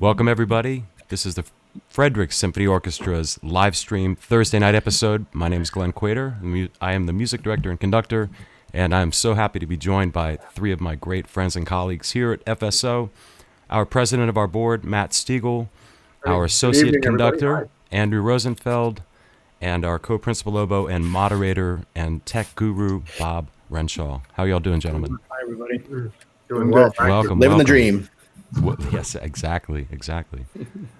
Welcome, everybody. This is the Frederick Symphony Orchestra's live stream Thursday night episode. My name is Glenn Quater. I am the music director and conductor, and I'm so happy to be joined by three of my great friends and colleagues here at FSO. Our president of our board, Matt Stiegel, our associate conductor, Andrew Rosenfeld, and our co-principal oboe and moderator and tech guru, Bob Renshaw. How y'all doing, gentlemen? Hi, everybody. Doing well. Welcome. Living the dream. Well, yes, exactly.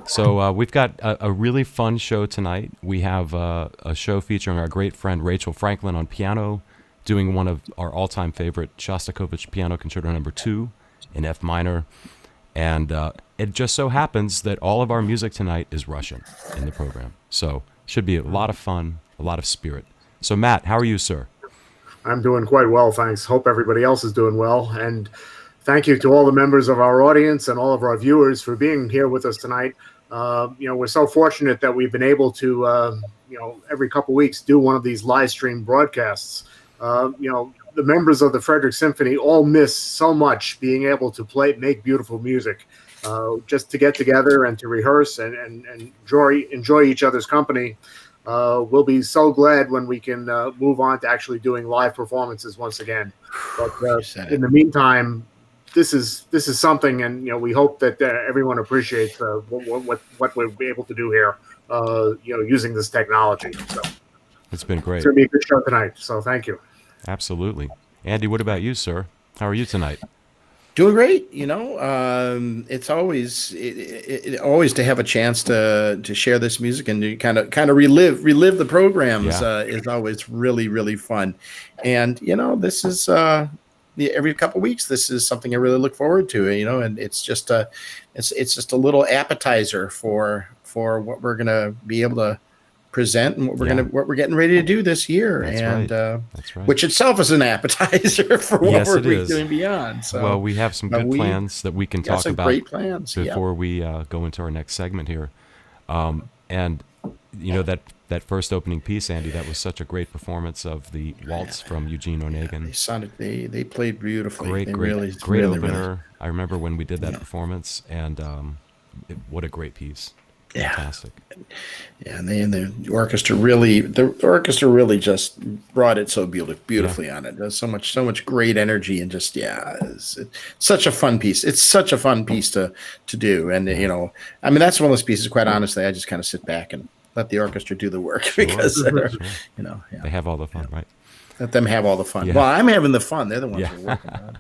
So we've got a really fun show tonight. We have a show featuring our great friend Rachel Franklin on piano, doing one of our all-time favorite Shostakovich Piano Concerto No. 2 in F minor. And it just so happens that all of our music tonight is Russian in the program. So should be a lot of fun, a lot of spirit. So Matt, how are you, sir? I'm doing quite well, thanks. Hope everybody else is doing well. And thank you to all the members of our audience and all of our viewers for being here with us tonight. We're so fortunate that we've been able to, every couple weeks do one of these live stream broadcasts. The members of the Frederick Symphony all miss so much being able to make beautiful music, just to get together and to rehearse and enjoy each other's company. We'll be so glad when we can move on to actually doing live performances once again. But in the meantime, this is something, and we hope that everyone appreciates what we'll be able to do here, using this technology. So it's been great. It's going to be a good show tonight. So thank you. Absolutely, Andy. What about you, sir? How are you tonight? Doing great. It's always to have a chance to share this music and to kind of relive the programs is always really, really fun. And this is every couple of weeks. This is something I really look forward to. And it's just a little appetizer for what we're gonna be able to present and what we're getting ready to do this year. That's right. Which itself is an appetizer for what we're doing beyond. So, well, we have some good plans that we can talk about great plans before we go into our next segment here. And that first opening piece, Andy, that was such a great performance of the Waltz from Eugene Onegin. They played beautifully. Great really, opener. Really. I remember when we did that performance, and what a great piece. Fantastic. Yeah, and the orchestra really just brought it so beautifully on it. There's so much great energy and just it's such a fun piece. It's such a fun piece to do, and that's one of those pieces. Quite honestly, I just kind of sit back and let the orchestra do the work because they have all the fun, right? Let them have all the fun. Yeah. Well, I'm having the fun. They're the ones who are working on it.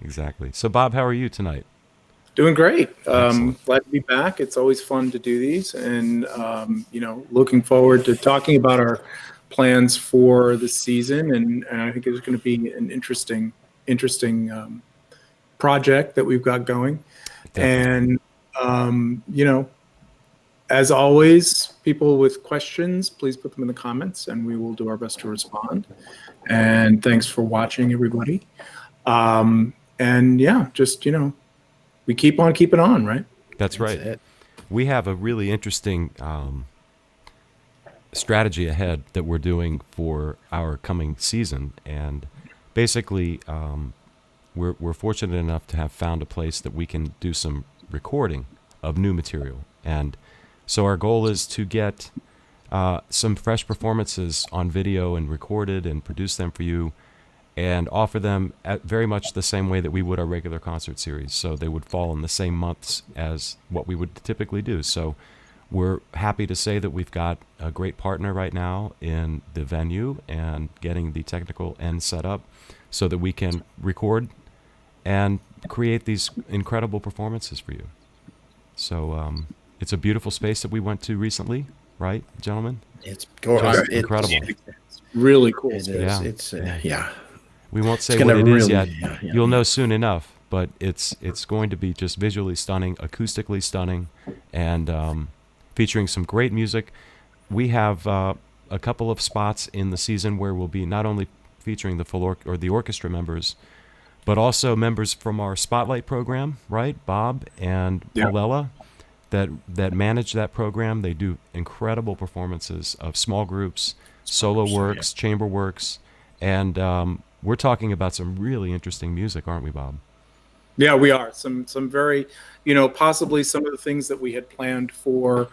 Exactly. So, Bob, how are you tonight? Doing great. Glad to be back. It's always fun to do these, and looking forward to talking about our plans for the season. And I think it's going to be an interesting project that we've got going. Definitely. And as always, people with questions, please put them in the comments, and we will do our best to respond. And thanks for watching, everybody. We keep on keeping on, right? That's right. We have a really interesting strategy ahead that we're doing for our coming season, and basically, we're fortunate enough to have found a place that we can do some recording of new material, and so our goal is to get some fresh performances on video and recorded and produce them for you, and offer them at very much the same way that we would our regular concert series. So they would fall in the same months as what we would typically do. So we're happy to say that we've got a great partner right now in the venue and getting the technical end set up so that we can record and create these incredible performances for you. So it's a beautiful space that we went to recently, right, gentlemen? It's gorgeous. Incredible. It's really cool. It's We won't say what it is yet. You'll know soon enough, but it's going to be just visually stunning, acoustically stunning, and featuring some great music. We have a couple of spots in the season where we'll be not only featuring the full the orchestra members, but also members from our Spotlight program, right? Bob and Paulella, that manage that program. They do incredible performances of small groups, solo works, chamber works, and we're talking about some really interesting music, aren't we, Bob? Yeah, we are some very, possibly some of the things that we had planned for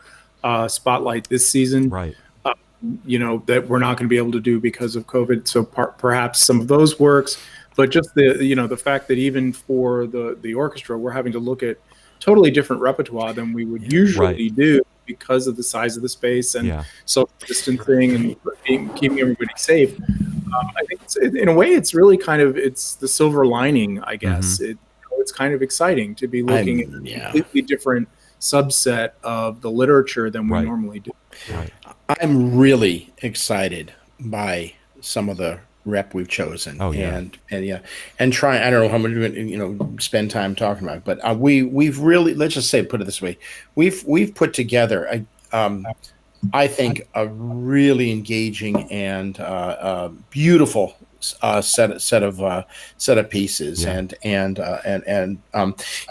Spotlight this season. Right. That we're not going to be able to do because of COVID. So perhaps some of those works, but just the fact that even for the orchestra, we're having to look at totally different repertoire than we would usually do because of the size of the space and social distancing and keeping everybody safe. I think in a way, it's really it's the silver lining, I guess. It's kind of exciting to be looking at a completely different subset of the literature than we normally do. Right. I'm really excited by some of the rep we've chosen. Oh, yeah. And try. I don't know how much we spend time talking about it, but we've really, let's just say, put it this way, we've put together I think a really engaging and beautiful set of pieces, and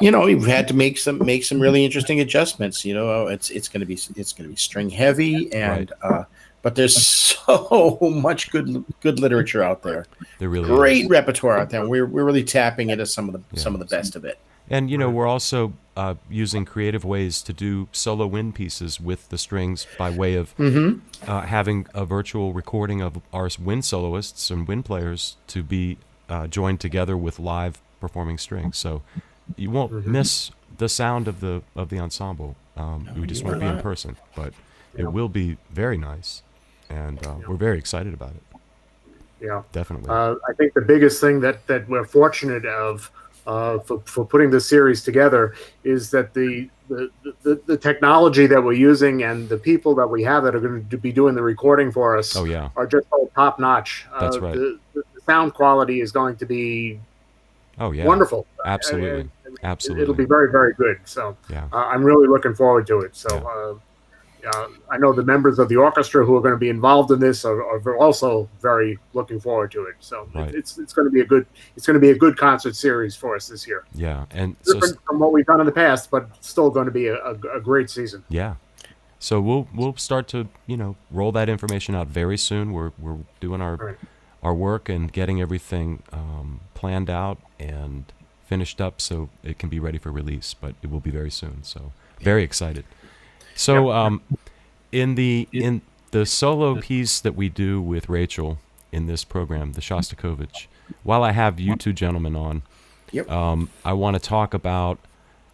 we've had to make some really interesting adjustments. It's going to be string heavy, and but there's so much good literature out there. There really great is. Repertoire out there. We're really tapping into some of the best of it. And we're also using creative ways to do solo wind pieces with the strings by way of having a virtual recording of our wind soloists and wind players to be joined together with live performing strings. So you won't miss the sound of the ensemble. We just won't be in person, but it will be very nice, and we're very excited about it. Yeah, definitely. I think the biggest thing that we're fortunate of. For putting this series together is that the technology that we're using and the people that we have that are going to be doing the recording for us are just all top notch. That's right. The sound quality is going to be wonderful. Absolutely. Absolutely. It'll be very, very good. So I'm really looking forward to it. So I know the members of the orchestra who are going to be involved in this are also very looking forward to it. So it's going to be a good concert series for us this year. Yeah, and different from what we've done in the past, but still going to be a great season. Yeah. So we'll start to roll that information out very soon. We're doing our work and getting everything planned out and finished up so it can be ready for release. But it will be very soon. So very excited. So in the solo piece that we do with Rachel in this program, the Shostakovich, while I have you two gentlemen on, I want to talk about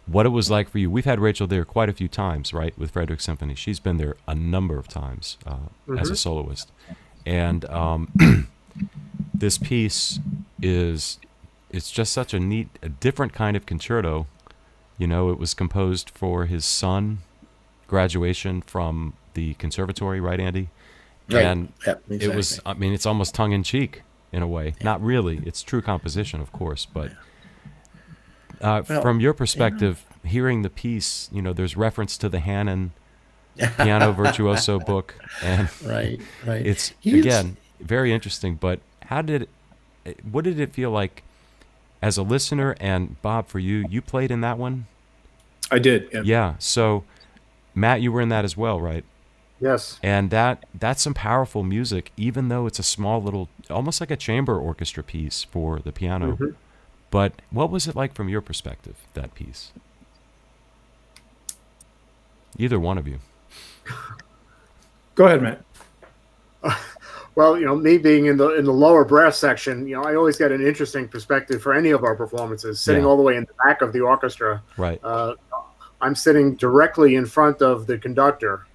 what it was like for you. We've had Rachel there quite a few times, right, with Frederick Symphony. She's been there a number of times as a soloist. And this piece it's just such a different kind of concerto. It was composed for his son graduation from the conservatory, right, Andy? Right. And exactly. It was, it's almost tongue-in-cheek in a way. Not really. It's true composition, of course, but from your perspective, hearing the piece, there's reference to the Hannon piano virtuoso book, and right. It's again very interesting. But what did it feel like as a listener? And Bob, for you played in that one. I did. Yeah. So, Matt, you were in that as well, right? Yes. And that's some powerful music, even though it's a small little, almost like a chamber orchestra piece for the piano. But what was it like from your perspective, that piece? Either one of you. Go ahead, Matt. Well, me being in the lower brass section, I always get an interesting perspective for any of our performances. Sitting all the way in the back of the orchestra, right? I'm sitting directly in front of the conductor,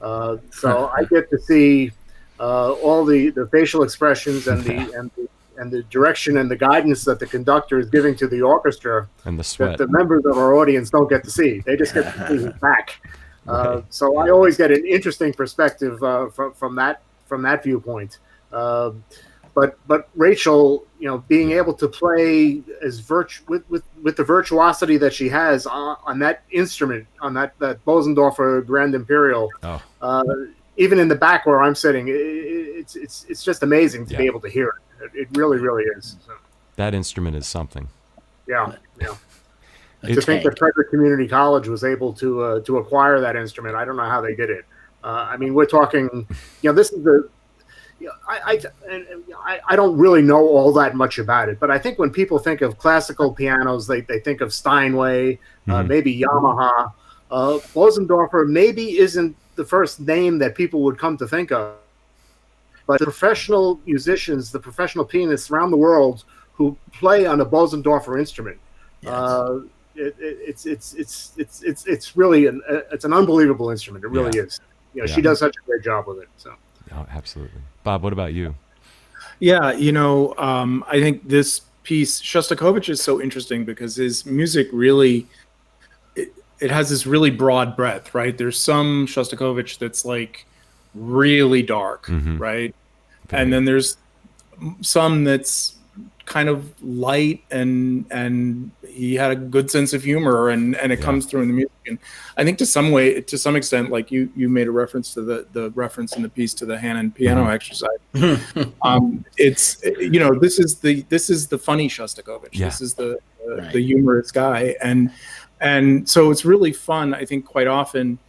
so I get to see all the facial expressions and the direction and the guidance that the conductor is giving to the orchestra, and the sweat that the members of our audience don't get to see. They just get to see his back. So I always get an interesting perspective from that viewpoint. But Rachel, being able to play with the virtuosity that she has on that instrument, on that Bosendorfer Grand Imperial, even in the back where I'm sitting, it's just amazing to be able to hear it. It really, really is. So. That instrument is something. Yeah. To think that Frederick Community College was able to acquire that instrument, I don't know how they did it. We're talking, this is I don't really know all that much about it, but I think when people think of classical pianos, they think of Steinway, maybe Yamaha. Bosendorfer maybe isn't the first name that people would come to think of, but the professional musicians, the professional pianists around the world who play on a Bosendorfer instrument, yes. It's really it's an unbelievable instrument. It really is. She does such a great job with it. So. Oh, absolutely. Bob, what about you? Yeah, I think this piece, Shostakovich, is so interesting because his music really, it has this really broad breadth, right? There's some Shostakovich that's like really dark, right? Okay. And then there's some that's kind of light and he had a good sense of humor and it comes through in the music. And I think to some extent, like you made a reference to the reference in the piece to the Hanon piano exercise. It's this is the funny Shostakovich. Yeah. This is the humorous guy. And so it's really fun. I think quite often,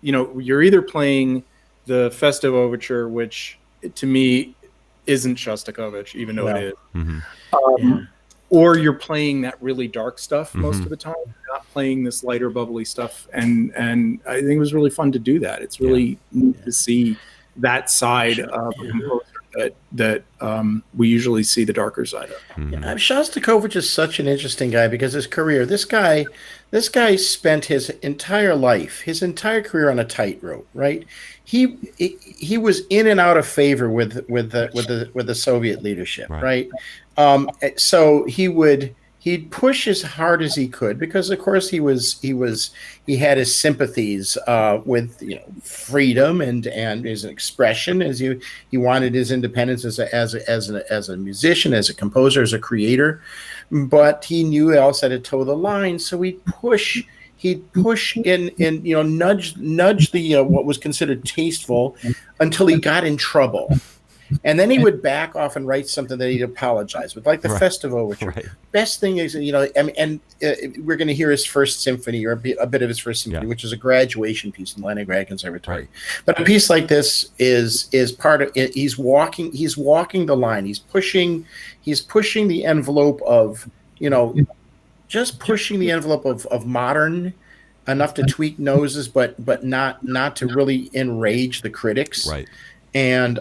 you're either playing the festive overture, which to me isn't Shostakovich, even though it is. Or you're playing that really dark stuff most of the time, not playing this lighter, bubbly stuff. And I think it was really fun to do that. It's really neat to see that side of a composer that we usually see the darker side of. Shostakovich is such an interesting guy because his career, this guy spent his entire life, his entire career on a tightrope, right? He was in and out of favor with the Soviet leadership, right? So he'd push as hard as he could because, of course, he had his sympathies with freedom and his expression as he wanted his independence as a musician, as a composer, as a creator, but he knew he also had to toe the line, so he'd push and nudge the what was considered tasteful until he got in trouble. And then he would back off and write something that he'd apologize with, like the festive overture. Best thing is, we're going to hear his first symphony or a bit of his first symphony, which is a graduation piece in Leningrad Conservatory. But a piece like this is part of it. He's walking the line. He's pushing the envelope of, just pushing the envelope of modern enough to tweak noses, but not to really enrage the critics. Right. And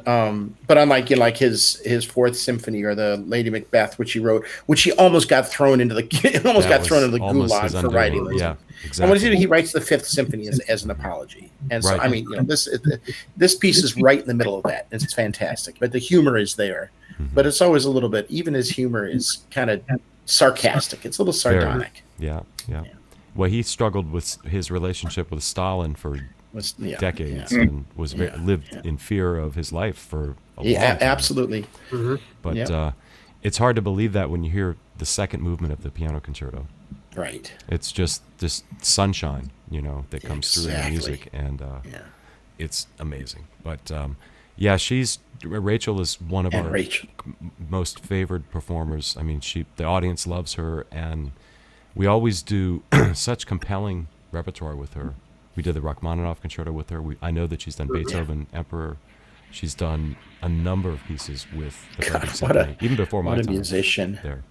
but unlike his fourth symphony or the Lady Macbeth, which he wrote, which he almost got thrown into the gulag for writing those. Yeah, exactly. And what does he do? He writes the fifth symphony as an apology. And so I mean, this piece is right in the middle of that. It's fantastic, but the humor is there. But it's always a little bit. Even his humor is kind of sarcastic. It's a little sardonic. Yeah. Well, he struggled with his relationship with Stalin for decades and lived in fear of his life for a long time. Absolutely. But it's hard to believe that when you hear the second movement of the piano concerto. Right. It's just this sunshine, that comes through in the music, and it's amazing. But Rachel is one of our most favored performers. I mean, the audience loves her, and we always do such compelling repertoire with her. We did the Rachmaninoff Concerto with her. I know that she's done Beethoven, Emperor. She's done a number of pieces with the Frederick Symphony, even before my time. What a musician. There.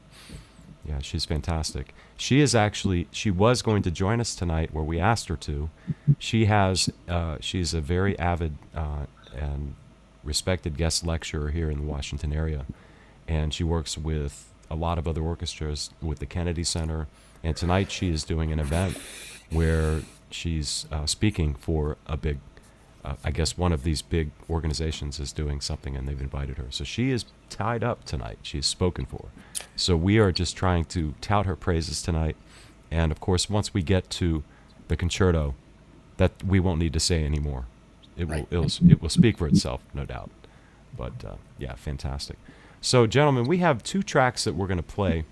Yeah, she's fantastic. She was going to join us tonight where we asked her to. She's a very avid and respected guest lecturer here in the Washington area. And she works with a lot of other orchestras with the Kennedy Center. And tonight she is doing an event where she's speaking for a big, I guess one of these big organizations is doing something and they've invited her. So she is tied up tonight. She's spoken for. So we are just trying to tout her praises tonight. And of course, once we get to the concerto, that we won't need to say anymore. It will speak for itself, no doubt. But fantastic. So gentlemen, we have two tracks that we're going to play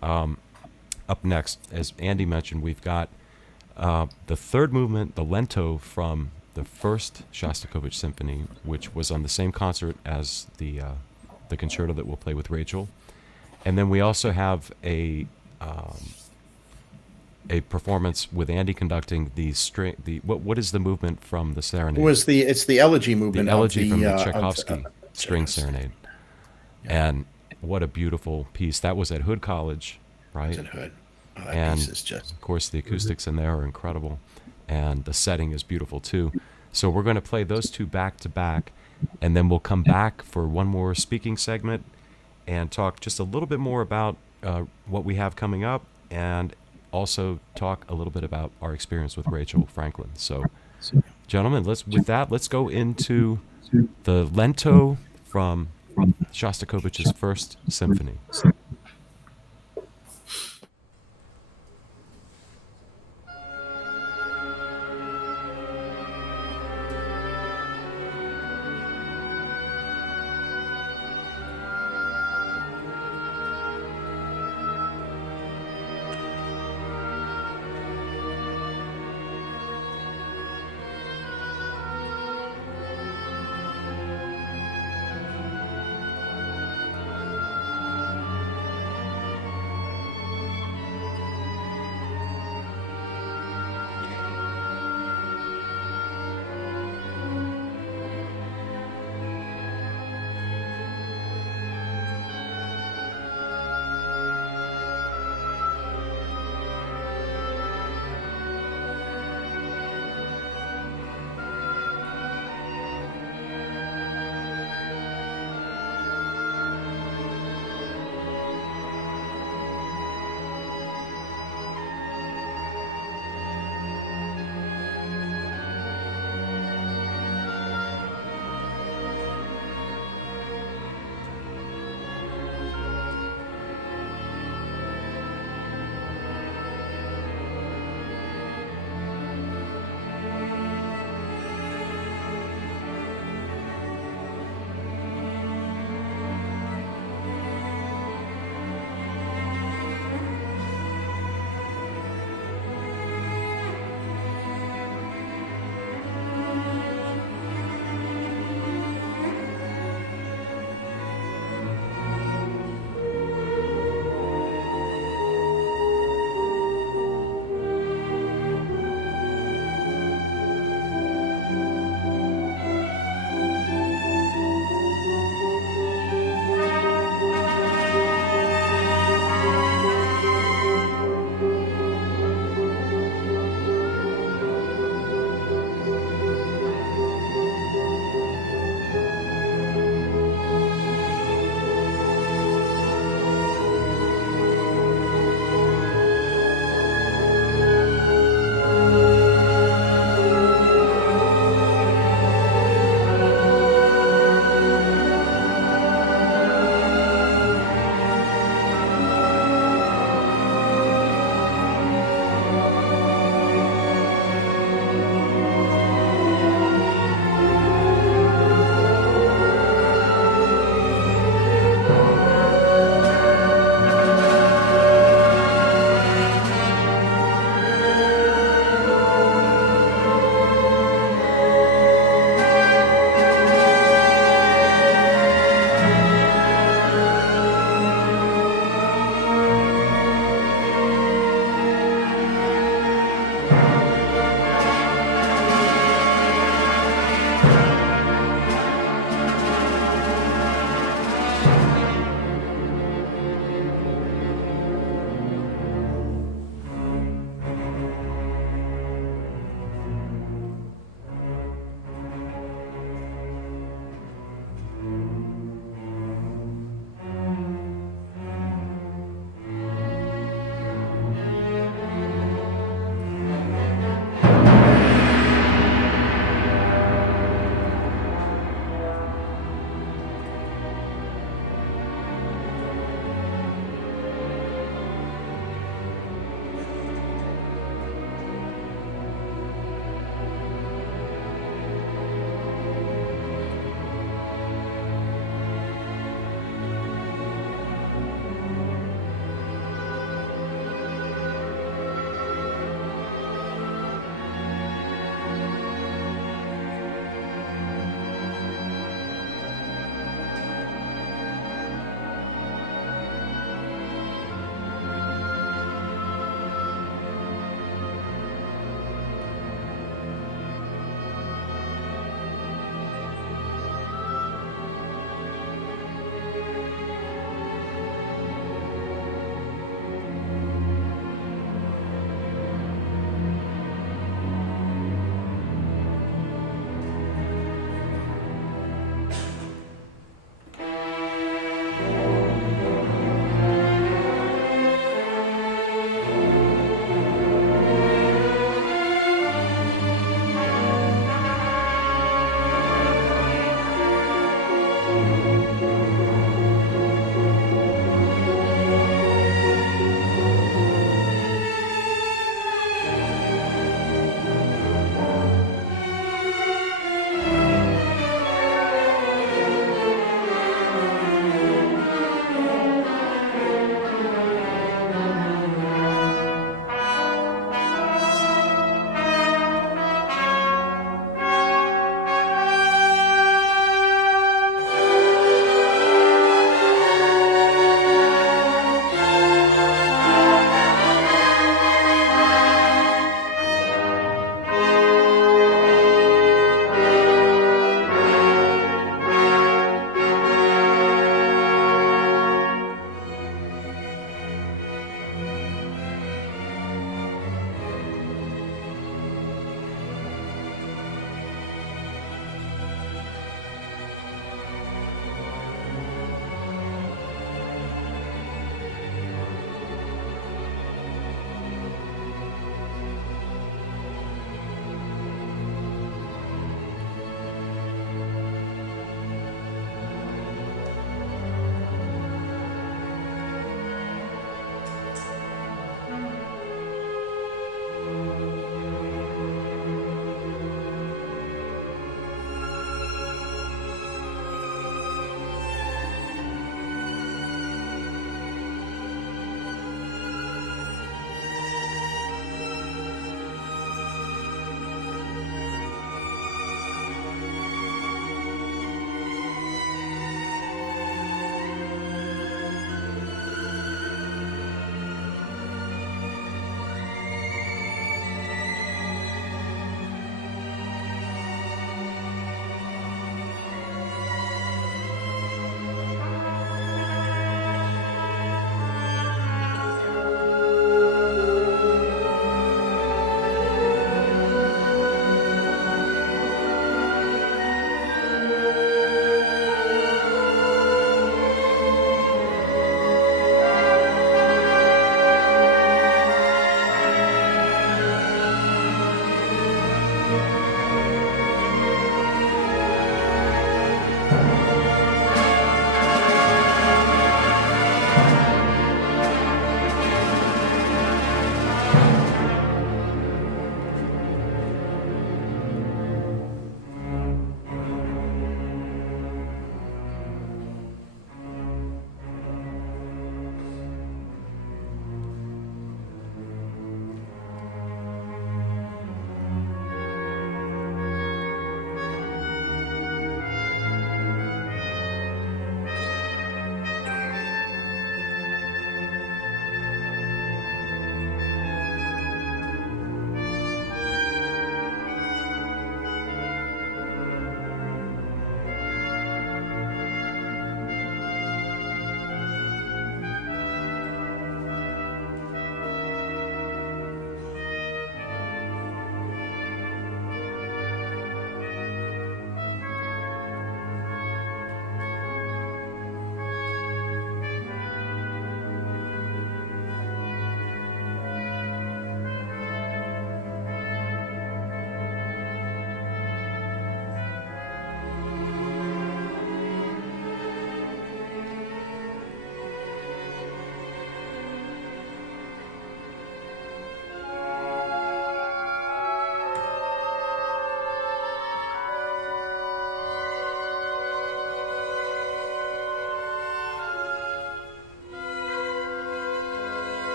up next. As Andy mentioned, we've got the third movement, the Lento from the first Shostakovich symphony, which was on the same concert as the concerto that we'll play with Rachel, and then we also have a performance with Andy conducting the string. What is the movement from the Serenade? It's the elegy movement. The elegy from the Tchaikovsky. String Serenade. And what a beautiful piece. That was at Hood College, right? It's at Hood. Oh, that And piece is just... of course, the acoustics in there are incredible, and the setting is beautiful too. So we're going to play those two back to back, and then we'll come back for one more speaking segment and talk just a little bit more about what we have coming up, and also talk a little bit about our experience with Rachel Franklin. So, gentlemen, let's go into the Lento from Shostakovich's First Symphony.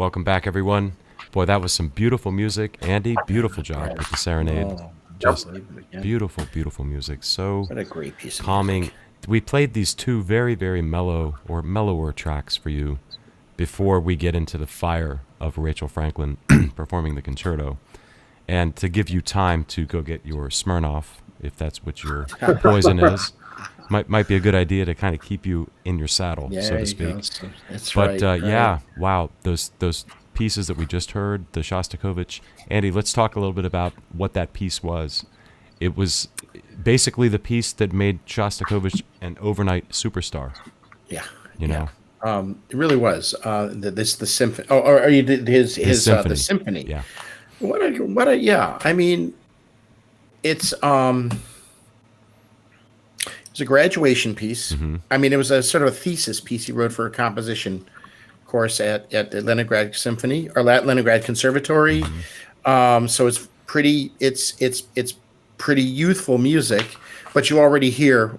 Welcome back, everyone. Boy, that was some beautiful music. Andy, beautiful job with the Serenade. Oh, Just yeah. beautiful, beautiful music. So What a great piece of calming. music. We played these two very, very mellow or mellower tracks for you before we get into the fire of Rachel Franklin performing the concerto. And to give you time to go get your Smirnoff, if that's what your poison is, might be a good idea to kind of keep you in your saddle, so to speak. So that's But right. yeah, wow, those pieces that we just heard, the Shostakovich. Andy, let's talk a little bit about what that piece was. It was basically the piece that made Shostakovich an overnight superstar. Yeah. You know, It really was. The symphony. Oh, or you did his symphony. The symphony. Yeah, What a yeah. I mean, it's a graduation piece. Mm-hmm. I mean, it was a sort of a thesis piece he wrote for a composition course at the Leningrad Symphony or Leningrad Conservatory. Mm-hmm. So it's pretty. It's pretty youthful music, but you already hear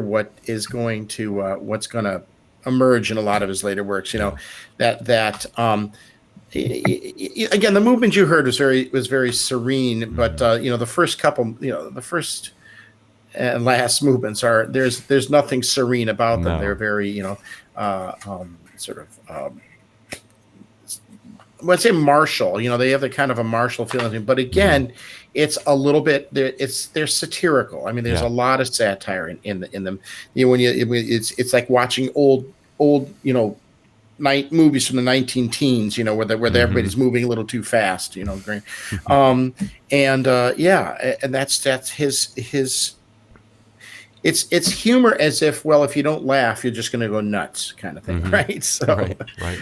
what is going to what's going to emerge in a lot of his later works. You know, that again, the movement you heard was very serene, but the first couple, the first and last movements are there's nothing serene about them. No. They're very sort of I'd say martial. They have the kind of a martial feeling, but again, it's a little bit. They're satirical. I mean, there's a lot of satire in them. It's like watching old night movies from the 19-teens. Where everybody's moving a little too fast. And that's his. It's humor as if, well, if you don't laugh, you're just going to go nuts, kind of thing, right? So, right.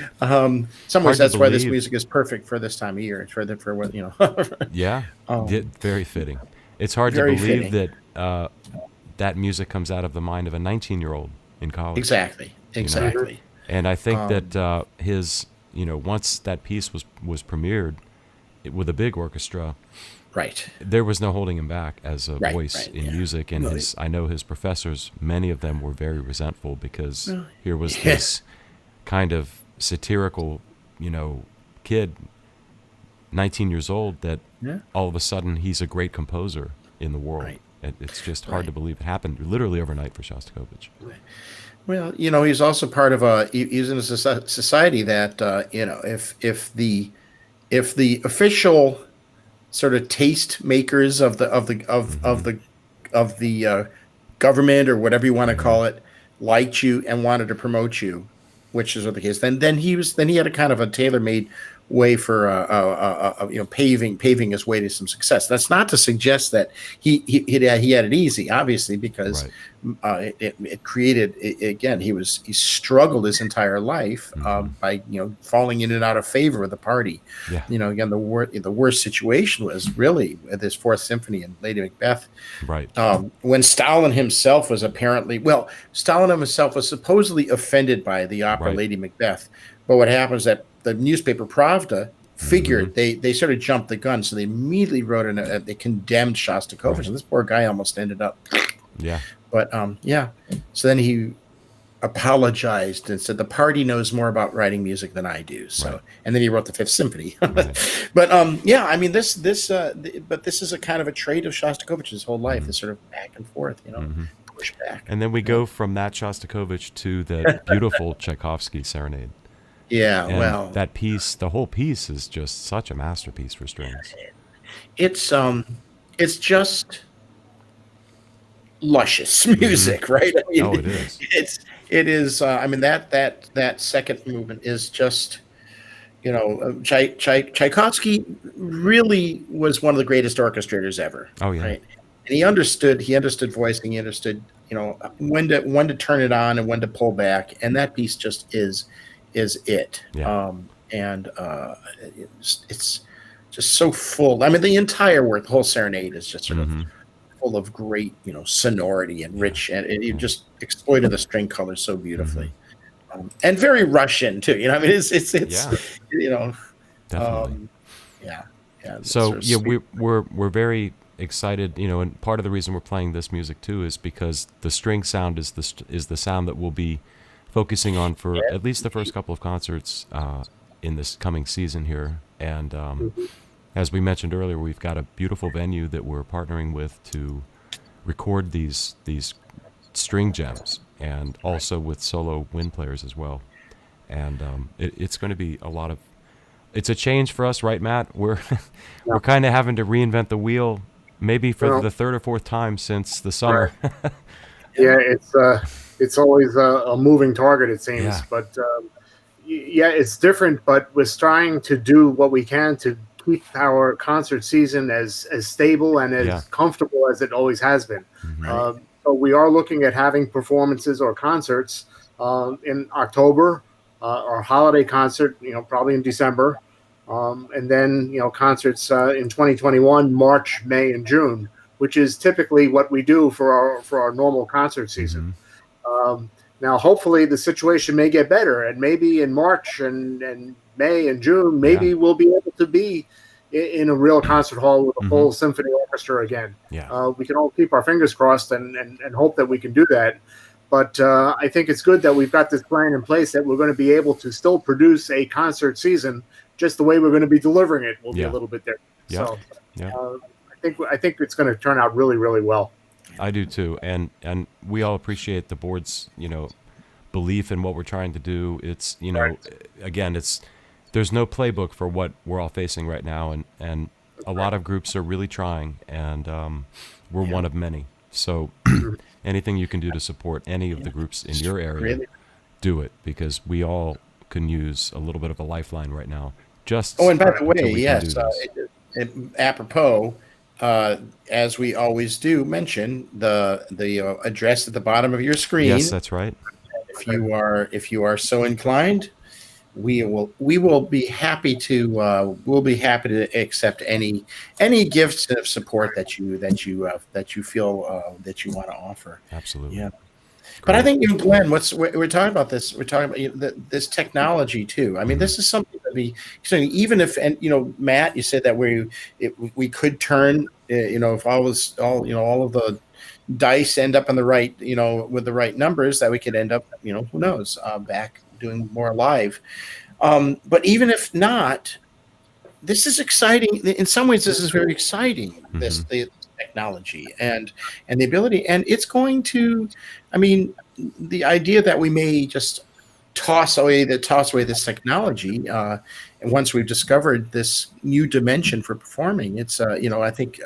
some ways that's why this music is perfect for this time of year. For what Yeah, very fitting. It's hard to Very believe fitting. that that music comes out of the mind of a 19-year-old in college. Exactly. And I think that his, once that piece was premiered with a big orchestra, Right. there was no holding him back as a voice in music. And I know his professors, many of them were very resentful because here was this kind of satirical, kid, 19 years old, that all of a sudden he's a great composer in the world. Right. It's just hard to believe it happened literally overnight for Shostakovich. Well, he's also part of he's in a society that if the official sort of taste makers of the government or whatever you want to call it liked you and wanted to promote you, which is the case. Then he had a kind of a tailor-made way for paving his way to some success. That's not to suggest that he had it easy, obviously, because it created again. He struggled his entire life by falling in and out of favor with the party. Yeah. Again, the worst situation was really at this Fourth Symphony in Lady Macbeth. Right. When Stalin himself was supposedly offended by the opera Lady Macbeth, but what happens is that the newspaper Pravda figured they sort of jumped the gun, so they immediately wrote they condemned Shostakovich, and this poor guy almost ended up. Yeah. But so then he apologized and said the party knows more about writing music than I do. So, and then he wrote the Fifth Symphony. But I mean this is a kind of a trait of Shostakovich's whole life, this sort of back and forth, push back. And then we go from that Shostakovich to the beautiful Tchaikovsky Serenade. Yeah, and that piece, the whole piece is just such a masterpiece for strings. It's just luscious music, right? I mean, it is. It is. I mean, that second movement is just, Tchaikovsky really was one of the greatest orchestrators ever. Oh yeah. Right? And he understood voicing. He understood, when to turn it on and when to pull back. And that piece just is it. Yeah. It's just so full. I mean, the entire work, the whole Serenade is just sort of full of great, sonority and rich, and it just exploited the string colors so beautifully, and very Russian too. I mean, it's definitely. So sort of we're very excited, and part of the reason we're playing this music too is because the string sound is the sound that we'll be focusing on for at least the first couple of concerts in this coming season here. And as we mentioned earlier, we've got a beautiful venue that we're partnering with to record these string gems, and also with solo wind players as well. And it's going to be it's a change for us, right, Matt? We're kind of having to reinvent the wheel, maybe for the third or fourth time since the summer. Right. Yeah, it's always a moving target, it seems. Yeah. But it's different. But we're trying to do what we can to keep our concert season as stable and as comfortable as it always has been. Mm-hmm. So we are looking at having performances or concerts in October, our holiday concert, probably in December, and then concerts in 2021, March, May, and June, which is typically what we do for our normal concert season. Mm-hmm. Now, hopefully, the situation may get better, and maybe in March and May and June, maybe we'll be able to be in a real concert hall with a full symphony orchestra again. Yeah. We can all keep our fingers crossed and hope that we can do that. But I think it's good that we've got this plan in place that we're going to be able to still produce a concert season just the way we're going to be delivering it will be a little bit different. Yeah. So I think it's going to turn out really, really well. I do too, and we all appreciate the board's belief in what we're trying to do. It's again, there's no playbook for what we're all facing right now, and a lot of groups are really trying, and we're one of many. So anything you can do to support any of the groups in your area, do it, because we all can use a little bit of a lifeline right now. And by the way, yes, apropos. As we always do, mention the address at the bottom of your screen. Yes, that's right. If you are so inclined, we will be happy to accept any gifts of support that you feel that you want to offer. Absolutely. Yeah. But I think, Glenn, we're talking about this. We're talking about this technology too. I mean, this is something that even if, and Matt, you said that we could turn, if all of the dice end up on the right, with the right numbers, that we could end up, who knows, back doing more live. But even if not, this is exciting. In some ways, this is very exciting. The technology and the ability, and it's going to, the idea that we may just toss away this technology, and once we've discovered this new dimension for performing, it's I think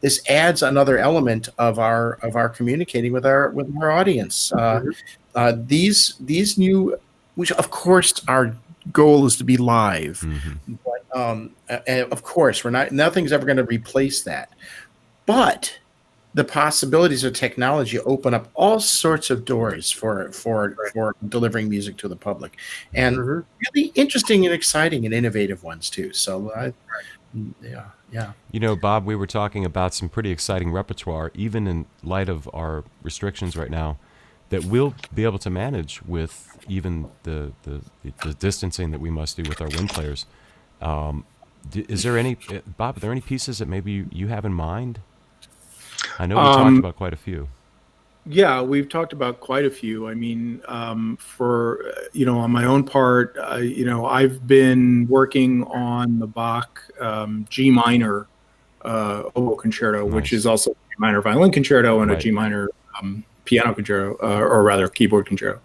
this adds another element of our communicating with our audience. These new, which of course our goal is to be live, but and of course nothing's ever going to replace that. But the possibilities of technology open up all sorts of doors for delivering music to the public, and really interesting and exciting and innovative ones too. So, Bob, we were talking about some pretty exciting repertoire, even in light of our restrictions right now, that we'll be able to manage with even the distancing that we must do with our wind players. Is there any, Bob? Are there any pieces that maybe you have in mind? I know we talked about quite a few. Yeah, we've talked about quite a few. For on my own part, I've been working on the Bach G minor oboe concerto, which is also a G minor violin concerto and a G minor piano concerto, or rather keyboard concerto.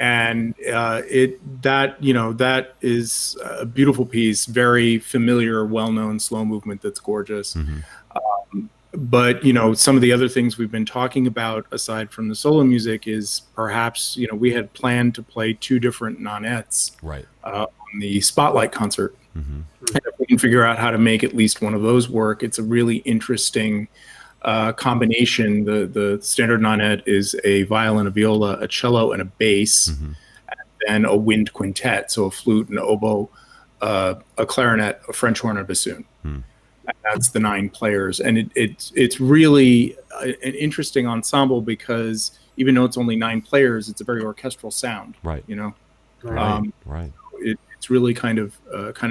And that is a beautiful piece, very familiar, well-known slow movement that's gorgeous. But some of the other things we've been talking about aside from the solo music is perhaps we had planned to play two different nonettes on the Spotlight concert. And if we can figure out how to make at least one of those work, it's a really interesting combination. The standard nonette is a violin, a viola, a cello, and a bass, and then a wind quintet, so a flute, an oboe, a clarinet, a French horn, and a bassoon. That's the 9 players, and it's really an interesting ensemble because even though it's only 9 players, it's a very orchestral sound. Right. It's really kind of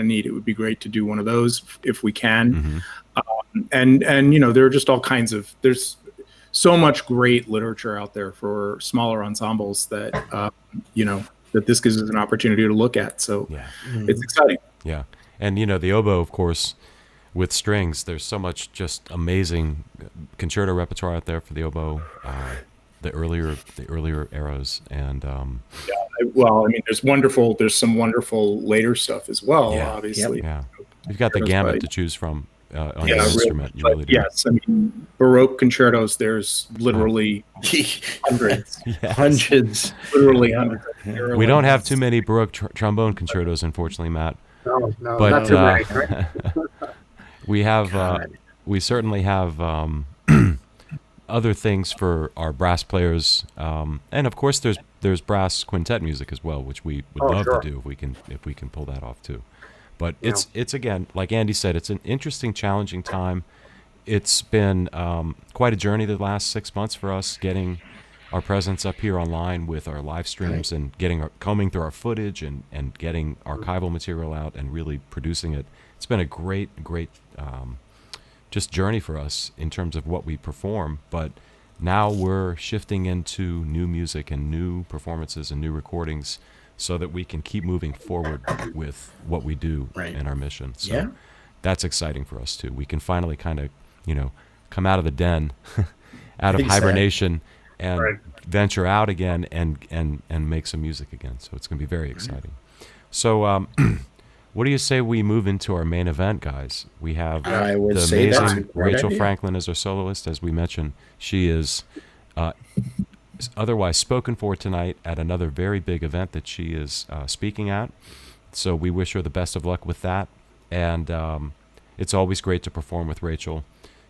neat. It would be great to do one of those if we can. And there are just all kinds of, there's so much great literature out there for smaller ensembles that that this gives us an opportunity to look at. So Yeah. it's exciting. Yeah. And, the oboe, of course, with strings, there's so much just amazing concerto repertoire out there for the oboe, the earlier eras. And, there's some wonderful later stuff as well, Yeah. obviously. yeah, you've got the gamut to choose from on Yeah, your really. instrument. You But really do. yes, I mean, Baroque concertos, there's literally hundreds, Yes. Hundreds. literally hundreds. We don't have too many Baroque trombone concertos, unfortunately, Matt. No, But not too many. Right? we have, God. we certainly have other things for our brass players, and of course, there's brass quintet music as well, which we would love sure. to do if we can pull that off too. But it's again, like Andy said, it's an interesting, challenging time. It's been quite a journey the last 6 months for us, getting our presence up here online with our live streams and combing through our footage and getting archival material out and really producing it. It's been a great just journey for us in terms of what we perform. But now we're shifting into new music and new performances and new recordings, so that we can keep moving forward with what we do in our mission. So that's exciting for us too. We can finally kind of, come out of the den, out of hibernation, and venture out again and make some music again. So it's going to be very exciting. So what do you say we move into our main event, guys? We have I would the say that's a amazing great Rachel idea. Franklin as our soloist. As we mentioned, she is otherwise spoken for tonight at another very big event that she is speaking at. So we wish her the best of luck with that. And it's always great to perform with Rachel.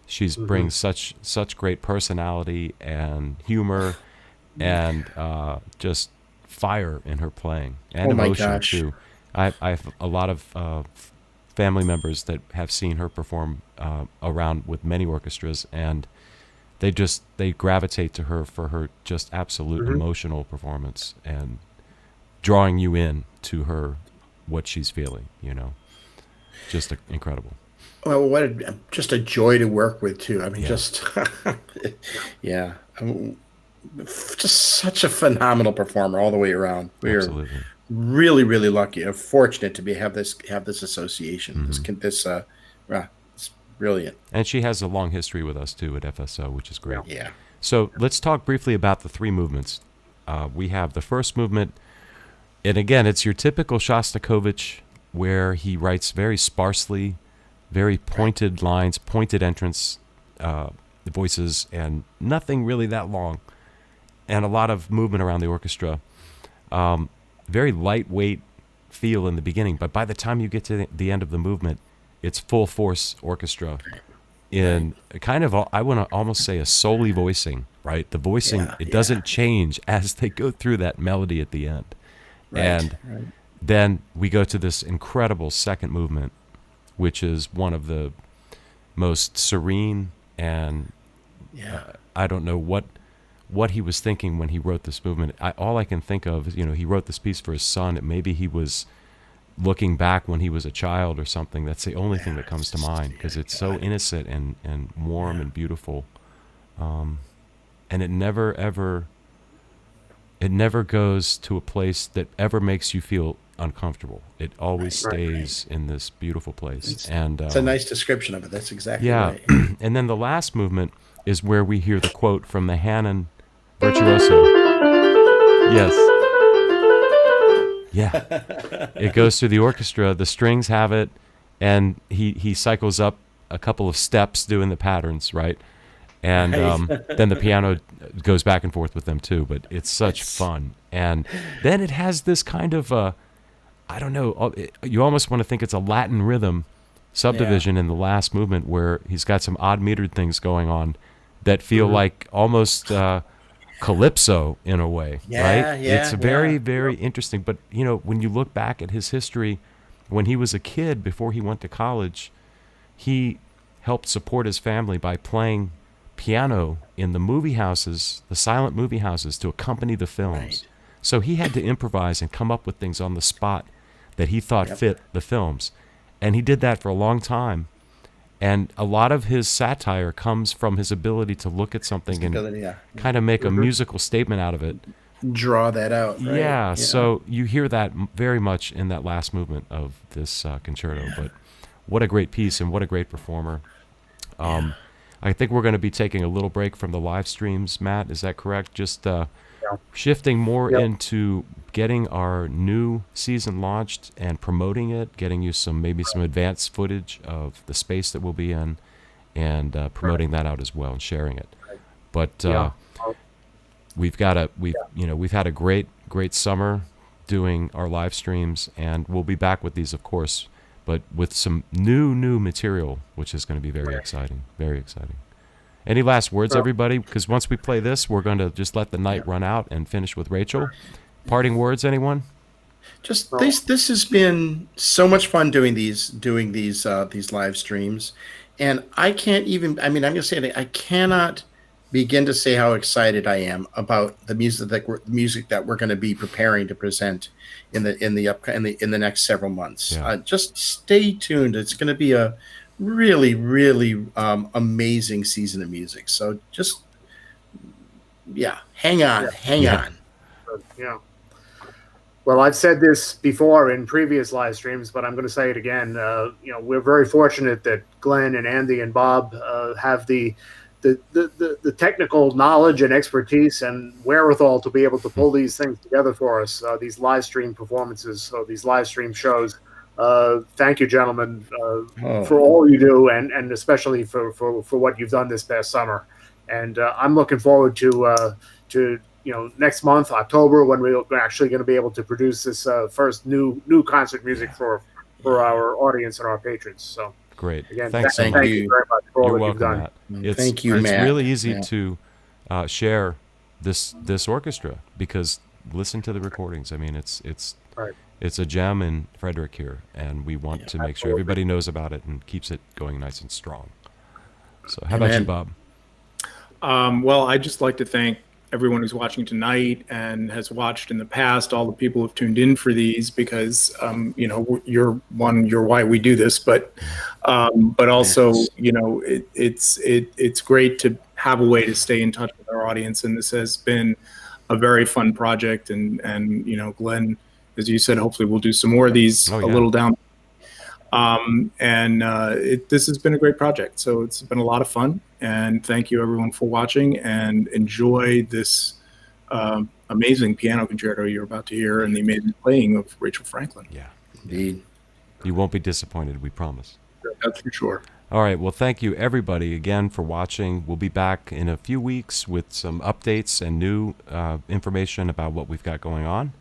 She brings such great personality and humor and just fire in her playing and emotion too. I have a lot of family members that have seen her perform around with many orchestras, and they gravitate to her for her just absolute emotional performance and drawing you in to her, what she's feeling, just incredible. Well, just a joy to work with too. I mean, just just such a phenomenal performer all the way around. We're Absolutely. really, really lucky, fortunate to have this association. It's brilliant. And she has a long history with us too at FSO, which is great. Yeah. So let's talk briefly about the three movements. We have the first movement, and again, it's your typical Shostakovich, where he writes very sparsely, very pointed lines, pointed entrance, voices, and nothing really that long, and a lot of movement around the orchestra. Very lightweight feel in the beginning, but by the time you get to the end of the movement, it's full force orchestra in kind of, I want to almost say, a solely voicing, right? The voicing, it doesn't change as they go through that melody at the end. Then we go to this incredible second movement, which is one of the most serene, and I don't know what he was thinking when he wrote this movement. All I can think of is, he wrote this piece for his son. Maybe he was looking back when he was a child or something. That's the only thing that comes to mind, because it's so innocent and warm and beautiful. And it never goes to a place that ever makes you feel uncomfortable. It always stays in this beautiful place. It's a nice description of it. That's exactly right. And then the last movement is where we hear the quote from the Hanon Virtuoso. Yes. Yeah. It goes through the orchestra. The strings have it, and he cycles up a couple of steps doing the patterns, right? And then the piano goes back and forth with them too. But it's such fun. And then it has this kind of, I don't know, you almost want to think it's a Latin rhythm subdivision in the last movement, where he's got some odd metered things going on that feel like almost calypso in a way, right? It's very, very interesting. But, when you look back at his history, when he was a kid, before he went to college, he helped support his family by playing piano in the movie houses, the silent movie houses, to accompany the films. So he had to improvise and come up with things on the spot that he thought fit the films. And he did that for a long time. And a lot of his satire comes from his ability to look at something and kind of make a musical statement out of it draw that out. Right? Yeah, so you hear that very much in that last movement of this concerto. But what a great piece and what a great performer. I think we're going to be taking a little break from the live streams, Matt. Is that correct? Just shifting more into getting our new season launched and promoting it, getting you maybe some advanced footage of the space that we'll be in, and promoting that out as well and sharing it. But we've had a great summer doing our live streams, and we'll be back with these, of course, but with some new material, which is going to be very exciting, very exciting. Any last words, everybody? Because once we play this, we're going to just let the night run out and finish with Rachel. Parting words, anyone? Just this has been so much fun doing these live streams, and I can't even. I mean, I'm going to say it. I cannot begin to say how excited I am about the music that we're going to be preparing to present in the next several months. Yeah. Just stay tuned. It's going to be a really, really amazing season of music. So just, hang on. Yeah. Well, I've said this before in previous live streams, but I'm going to say it again. We're very fortunate that Glenn and Andy and Bob have the technical knowledge and expertise and wherewithal to be able to pull these things together for us, these live stream performances, these live stream shows. Thank you, gentlemen, for all you do, and especially for what you've done this past summer. And I'm looking forward to next month, October, when we're actually going to be able to produce this first new concert music for our audience and our patrons. So great. Again, thank you very much for all that you've done. Matt. Thank you, Matt. It's really easy to share this orchestra, because listen to the recordings. I mean, it's a gem in Frederick here, and we want to make sure everybody knows about it and keeps it going nice and strong. So how about you, Bob? Well, I'd just like to thank everyone who's watching tonight and has watched in the past, all the people who've tuned in for these, because you're why we do this, but also it's great to have a way to stay in touch with our audience, and this has been a very fun project, and Glenn, as you said, hopefully we'll do some more of these a little down. This has been a great project, so it's been a lot of fun, and thank you everyone for watching, and enjoy this amazing piano concerto you're about to hear and the amazing playing of Rachel Franklin. Yeah, indeed. You won't be disappointed, we promise. That's for sure. All right, well, thank you everybody again for watching. We'll be back in a few weeks with some updates and new information about what we've got going on.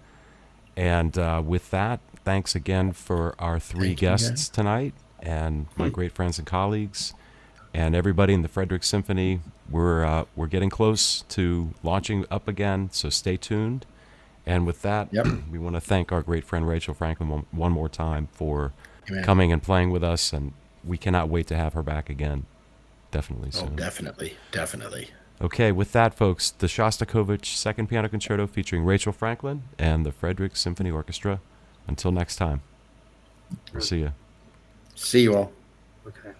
And with that, thanks again for our three guests tonight, and my great friends and colleagues, and everybody in the Frederick Symphony. We're getting close to launching up again, so stay tuned. And with that, we want to thank our great friend Rachel Franklin one more time for coming and playing with us, and we cannot wait to have her back again. Definitely soon. Oh, definitely. Okay, with that, folks, the Shostakovich Second Piano Concerto featuring Rachel Franklin and the Frederick Symphony Orchestra. Until next time, we'll see you. See you all. Okay.